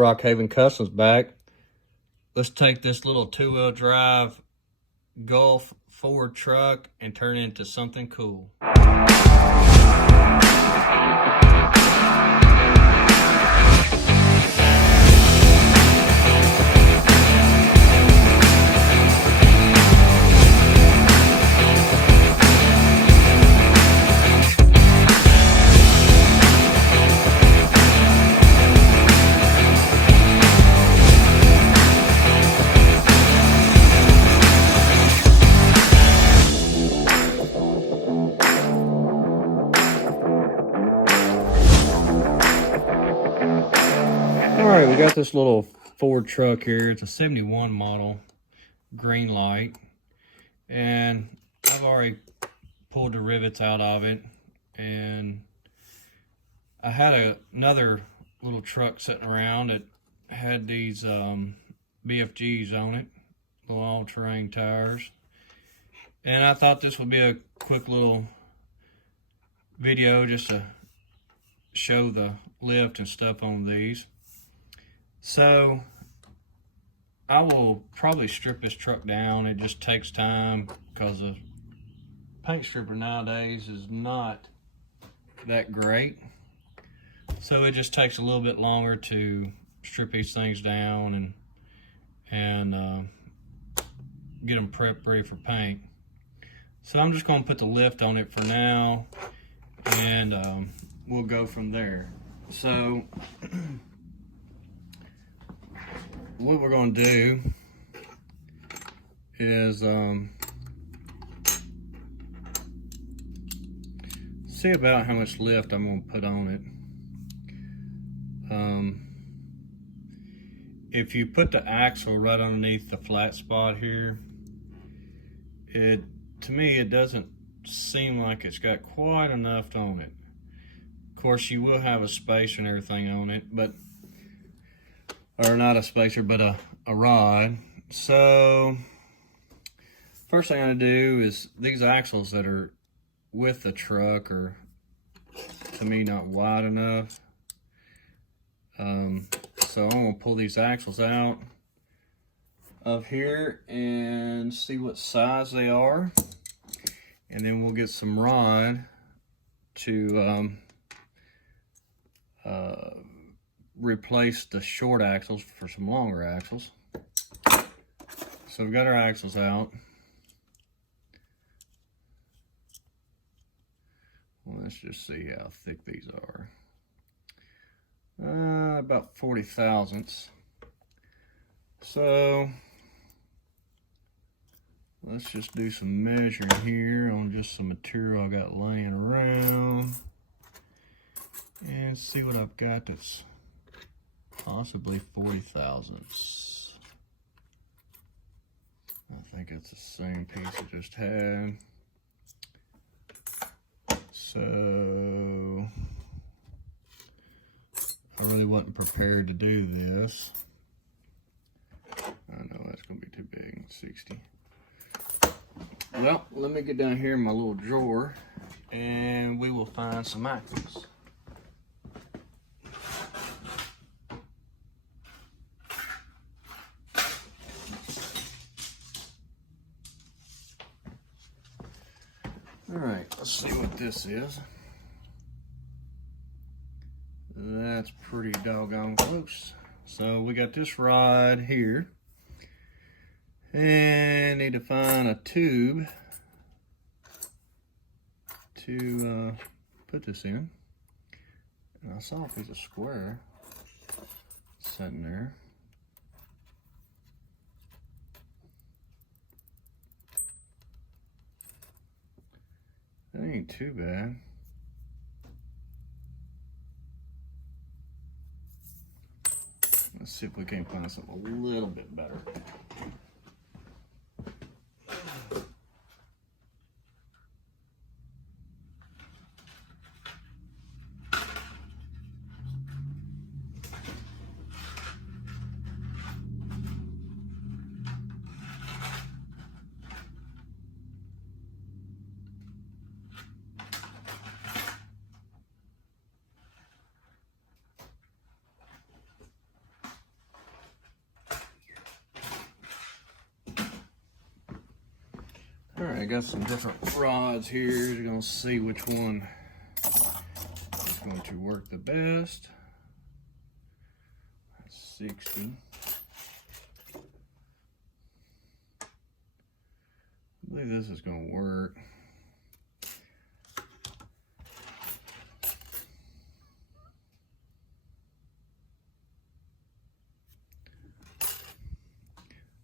Rockhaven Customs back. Let's take this little two-wheel drive Gulf Ford truck and turn it into something cool. Alright, we got this little Ford truck here. It's a 71 model, green light. And I've already pulled the rivets out of it. And I had another little truck sitting around that had these BFGs on it, little all-terrain tires. And I thought this would be a quick little video just to show the lift and stuff on these. So I will probably strip this truck down. It just takes time because the paint stripper nowadays is not that great. So it just takes a little bit longer to strip these things down and get them prepped ready for paint. So I'm just going to put the lift on it for now, and we'll go from there. So what we're going to do is see about how much lift I'm going to put on it. If you put the axle right underneath the flat spot here, to me it doesn't seem like it's got quite enough on it. Of course, you will have a spacer and everything on it, but or not a spacer, but a rod. So first thing I'm gonna do is these axles that are with the truck are, to me, not wide enough. So I'm gonna pull these axles out of here and see what size they are, and then we'll get some rod to replace the short axles for some longer axles. So we've got our axles out. Well, let's just see how thick these are. About 40 thousandths. So let's just do some measuring here on just some material I got laying around and see what I've got that's possibly 40 thousandths. I think that's the same piece I just had. So I really wasn't prepared to do this. I know that's gonna be too big, 60. Well, let me get down here in my little drawer and we will find some axles. All right, let's see what this is. That's pretty doggone close. So we got this rod here, and need to find a tube to put this in. And I saw a piece of square sitting there. That ain't too bad. Let's see if we can find something a little bit better. I got some different rods here. You're gonna see which one is going to work the best. That's 60. I believe this is gonna work.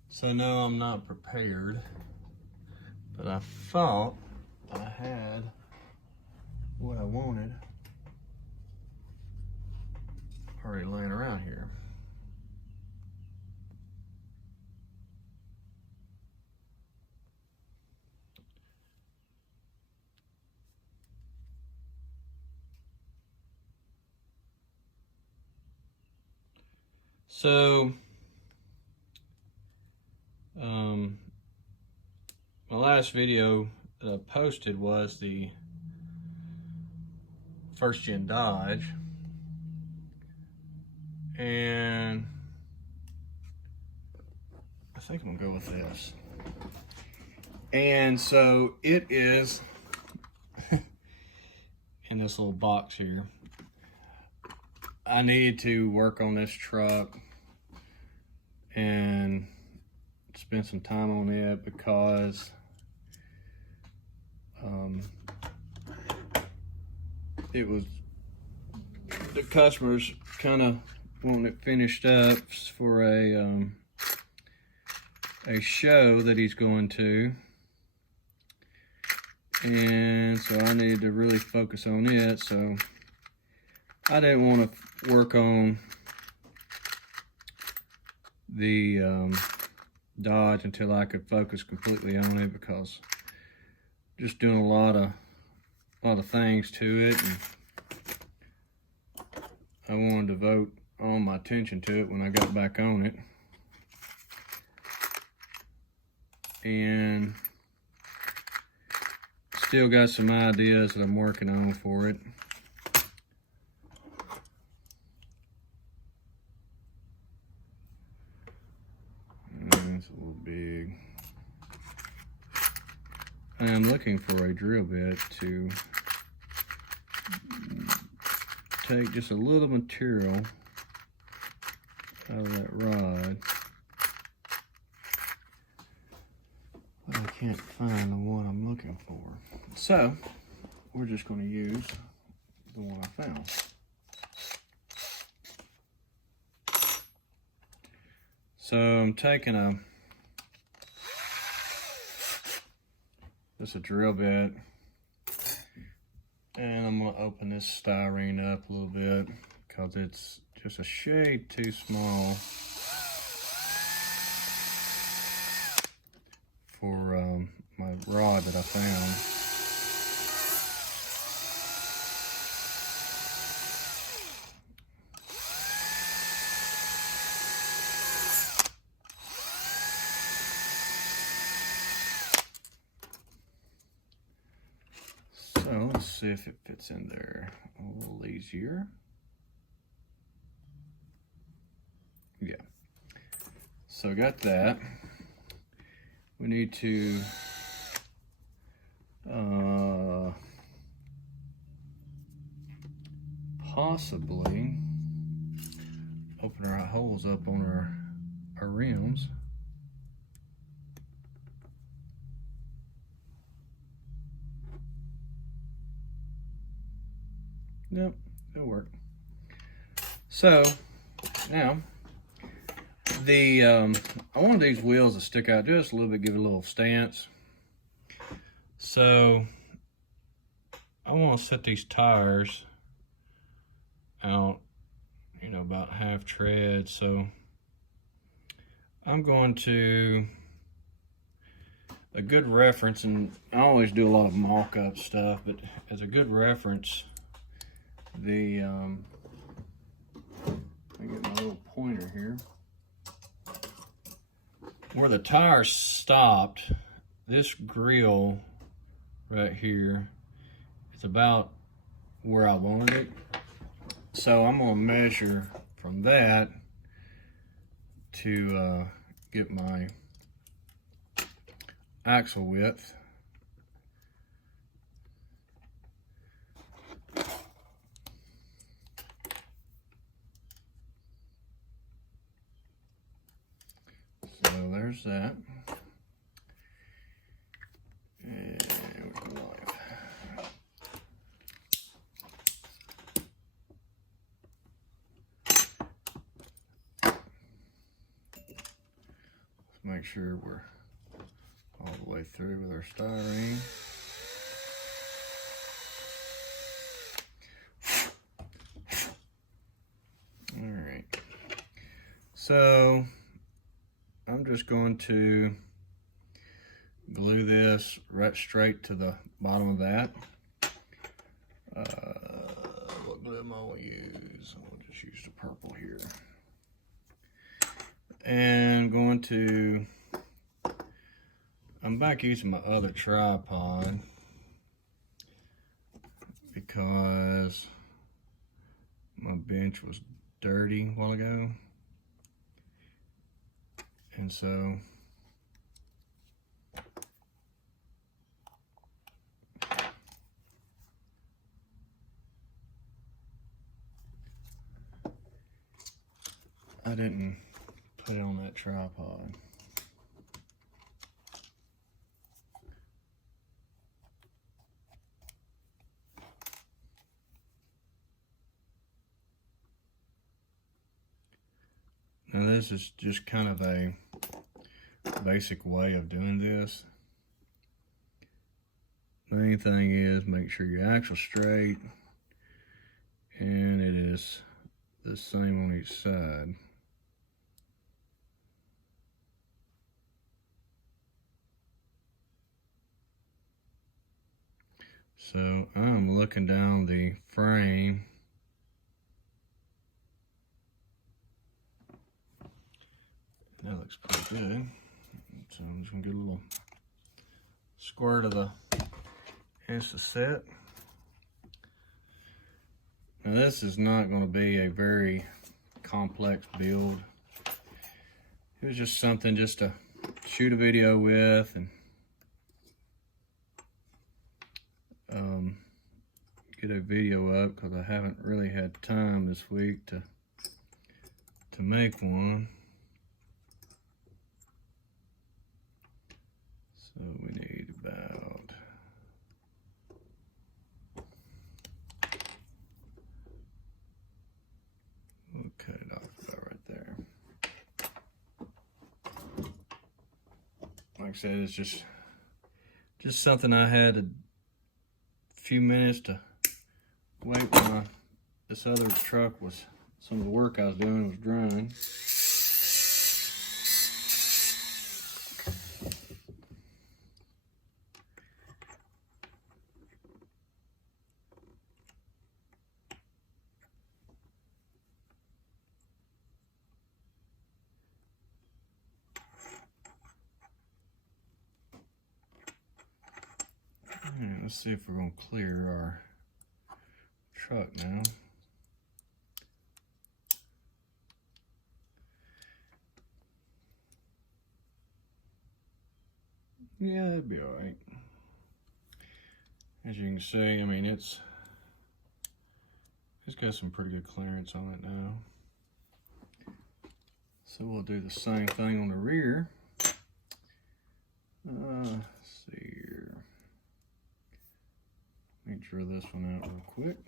So no, I'm not prepared, but I thought I had what I wanted already laying around here. So, my last video that I posted was the first gen Dodge, and I think I'm gonna go with this. And so it is in this little box here. I need to work on this truck and spend some time on it because it was the customers kind of wanting it finished up for a show that he's going to, and so I needed to really focus on it. So I didn't want to work on the Dodge until I could focus completely on it, because just doing a lot of things to it, and I wanted to devote all my attention to it when I got back on it. And still got some ideas that I'm working on for it. It's a little big. I'm looking for a drill bit to take just a little material out of that rod. But I can't find the one I'm looking for. So we're just going to use the one I found. So I'm taking just a drill bit, and I'm gonna open this styrene up a little bit because it's just a shade too small for my rod that I found. So let's see if it fits in there a little easier. Yeah. So got that. We need to possibly open our holes up on our rims. Yep, that'll work. So now I want these wheels to stick out just a little bit, give it a little stance. So I want to set these tires out, you know, about half tread. So I'm going to, a good reference, and I always do a lot of mock-up stuff, but as a good reference, let me get my little pointer here. Where the tire stopped, this grill right here is about where I wanted it. So I'm gonna measure from that to get my axle width there's that. And we're live. Let's make sure we're all the way through with our styrene. Alright. So I'm just going to glue this right straight to the bottom of that. What glue am I going to use? I'll just use the purple here. And I'm back using my other tripod because my bench was dirty a while ago. And so I didn't put it on that tripod. Now this is just kind of a basic way of doing this. Main thing is make sure your axle's straight and it is the same on each side. So I'm looking down the frame. That looks pretty good. So I'm just gonna get a little squirt of the Instaset. Now this is not gonna be a very complex build. It was just something just to shoot a video with and get a video up because I haven't really had time this week to make one. So we need about we'll cut it off about right there. Like I said, it's just something I had a few minutes to wait while this other truck was, some of the work I was doing was drying. Alright, let's see if we're going to clear our truck now. Yeah, that'd be alright. As you can see, I mean, it's got some pretty good clearance on it now. So we'll do the same thing on the rear. Let's see here. Let me drill this one out real quick.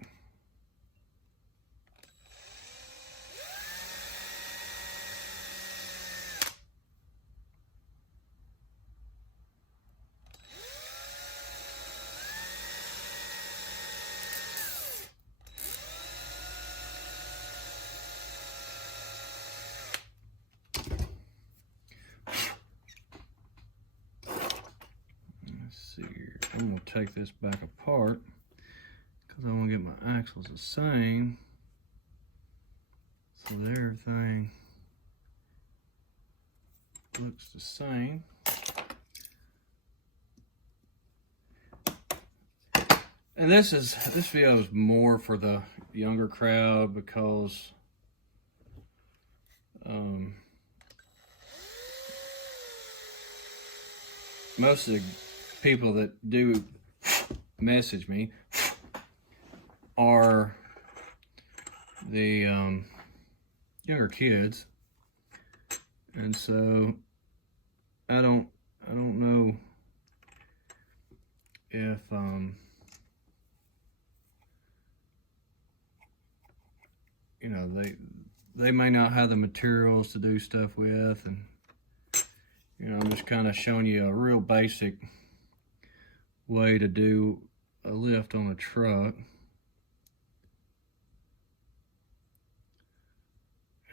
I'm going to take this back apart because I want to get my axles the same so that everything looks the same. And this video is more for the younger crowd because most of the people that do message me are the younger kids, and so I don't know if you know, they may not have the materials to do stuff with, and you know, I'm just kind of showing you a real basic way to do a lift on a truck.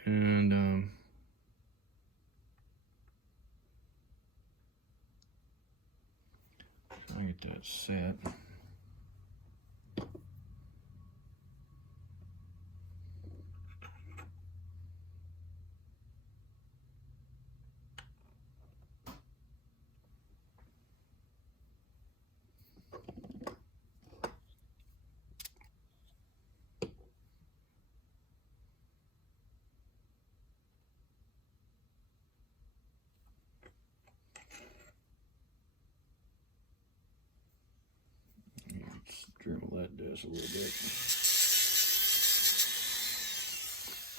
And try to get that set. Let's dribble that just a little bit.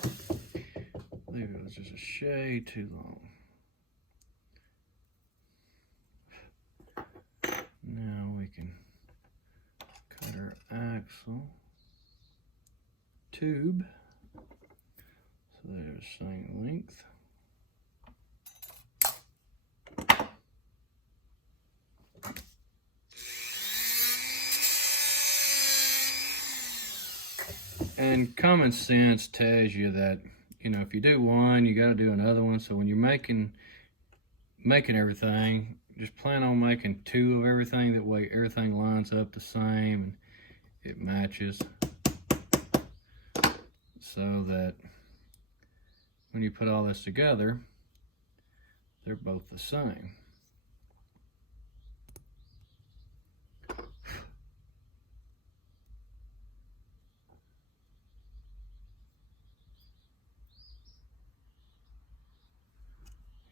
I believe it was just a shade too long. Now we can cut our axle tube so they're the same length. And common sense tells you that, you know, if you do one, you got to do another one. So when you're making everything, just plan on making 2 of everything. That way everything lines up the same and it matches, so that when you put all this together, they're both the same.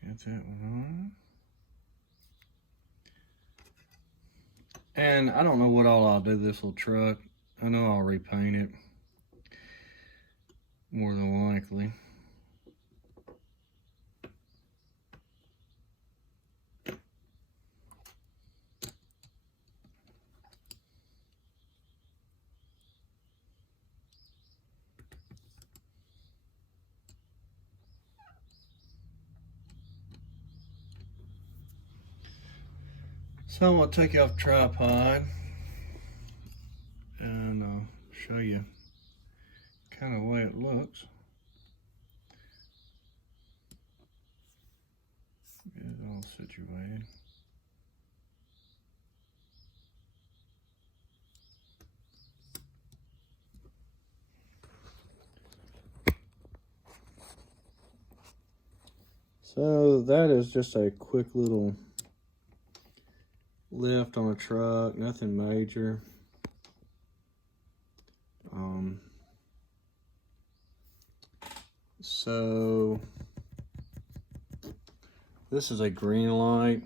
Get that one on. And I don't know what all I'll do to this little truck. I know I'll repaint it, more than likely. So I'm gonna take you off the tripod and show you kind of the way it looks. Get it all situated. So that is just a quick little lift on a truck, nothing major. So this is a Greenlight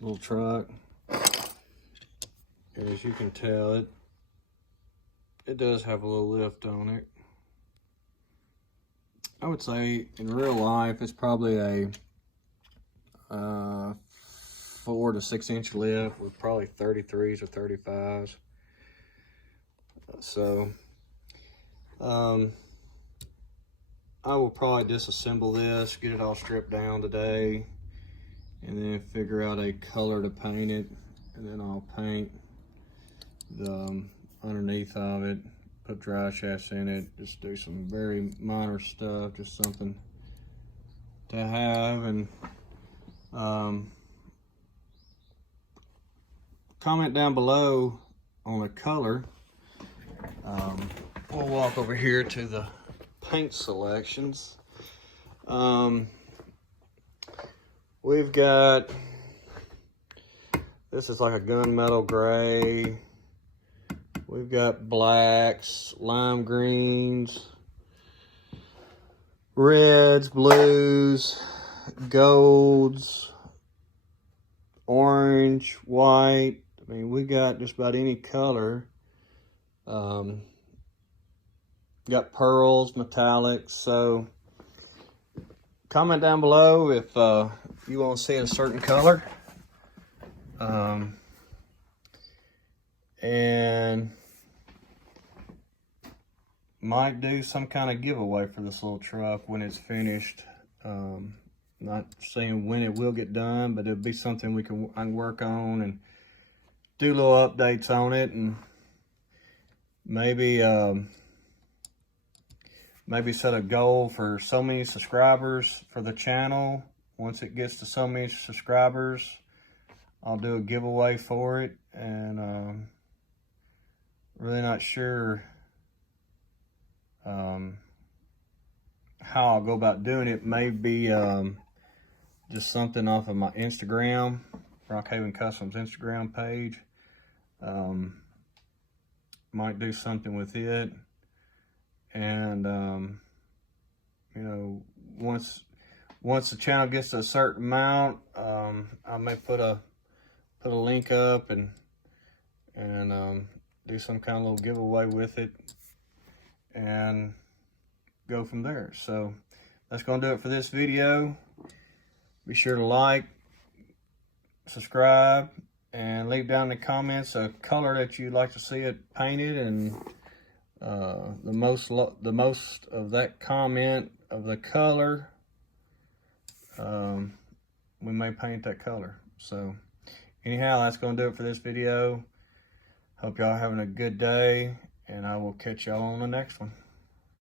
little truck. And as you can tell, it does have a little lift on it. I would say in real life it's probably a 4 to 6 inch lift with probably 33s or 35s. So I will probably disassemble this, get it all stripped down today, and then figure out a color to paint it, and then I'll paint the underneath of it, put dry shafts in it, just do some very minor stuff, just something to have. And comment down below on the color. We'll walk over here to the paint selections. We've got, this is like a gunmetal gray. We've got blacks, lime greens, reds, blues, golds, orange, white. I mean, we got just about any color. Got pearls, metallics. So comment down below if you want to see a certain color. And might do some kind of giveaway for this little truck when it's finished. Not saying when it will get done, but it'll be something I can work on and do little updates on it, and maybe maybe set a goal for so many subscribers for the channel. Once it gets to so many subscribers, I'll do a giveaway for it. And really not sure how I'll go about doing it. Maybe just something off of my Instagram, Brockhaven Customs Instagram page. Might do something with it. And you know, once the channel gets to a certain amount, I may put a link up and do some kind of little giveaway with it and go from there. So that's gonna do it for this video. Be sure to like, subscribe, and leave down in the comments a color that you'd like to see it painted, and the most of that comment of the color, we may paint that color. So anyhow, that's going to do it for this video. Hope y'all having a good day, and I will catch y'all on the next one.